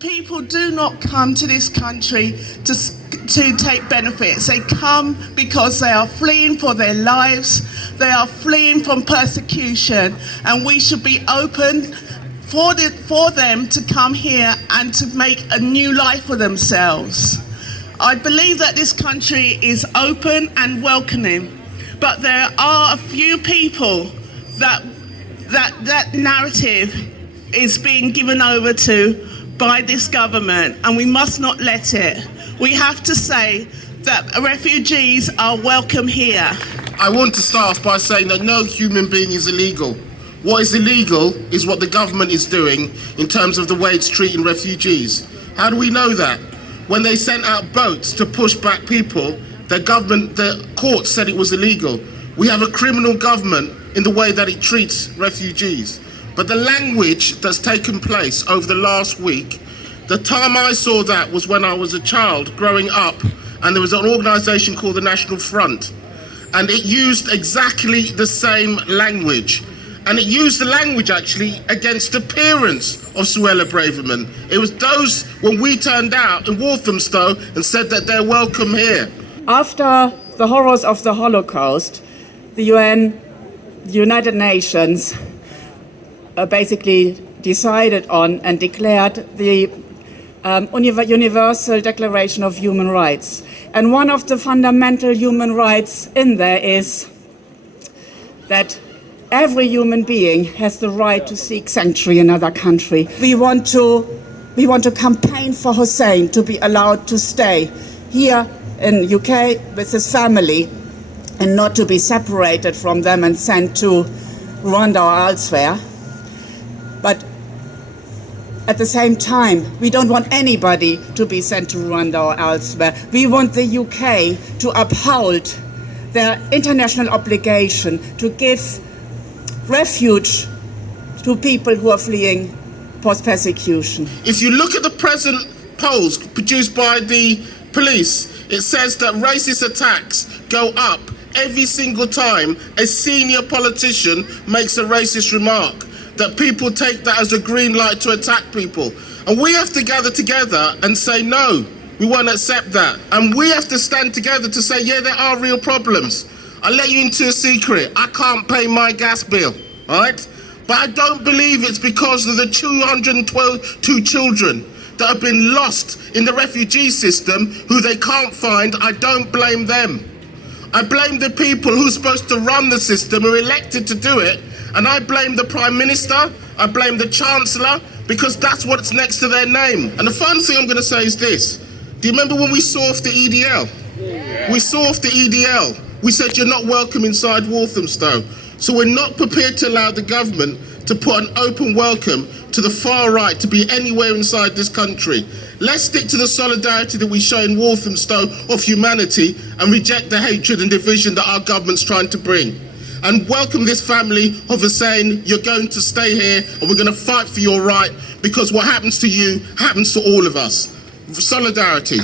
People do not come to this country to take benefits. They come because they are fleeing for their lives, they are fleeing from persecution, and we should be open for them to come here and to make a new life for themselves. I believe that this country is open and welcoming, but there are a few people that narrative is being given over to by this government, and we must not let it. We have to say that refugees are welcome here. I want to start off by saying that no human being is illegal. What is illegal is what the government is doing in terms of the way it's treating refugees. How do we know that? When they sent out boats to push back people, the court said it was illegal. We have a criminal government in the way that it treats refugees. But the language that's taken place over the last week, the time I saw that was when I was a child growing up, and there was an organisation called the National Front, and it used exactly the same language. And it used the language actually against the parents of Suella Braverman. It was those when we turned out in Walthamstow and said that they're welcome here. After the horrors of the Holocaust, the UN, the United Nations, basically decided on and declared the Universal Declaration of Human Rights. And one of the fundamental human rights in there is that every human being has the right to seek sanctuary in another country. We want to campaign for Hussein to be allowed to stay here in UK with his family and not to be separated from them and sent to Rwanda or elsewhere. But at the same time, we don't want anybody to be sent to Rwanda or elsewhere. We want the UK to uphold their international obligation to give refuge to people who are fleeing post-persecution. If you look at the present polls produced by the police, it says that racist attacks go up every single time a senior politician makes a racist remark, that people take that as a green light to attack people. And we have to gather together and say, no, we won't accept that. And we have to stand together to say, yeah, there are real problems. I'll let you into a secret. I can't pay my gas bill, all right? But I don't believe it's because of the 212 children that have been lost in the refugee system who they can't find. I don't blame them. I blame the people who are supposed to run the system, who are elected to do it, and I blame the Prime Minister, I blame the Chancellor, because that's what's next to their name. And the final thing I'm going to say is this. Do you remember when we saw off the EDL? Yeah. We saw off the EDL. We said you're not welcome inside Walthamstow. So we're not prepared to allow the government to put an open welcome to the far right to be anywhere inside this country. Let's stick to the solidarity that we show in Walthamstow of humanity and reject the hatred and division that our government's trying to bring. And welcome this family of Hussein. You're going to stay here and we're going to fight for your right, because what happens to you happens to all of us. Solidarity.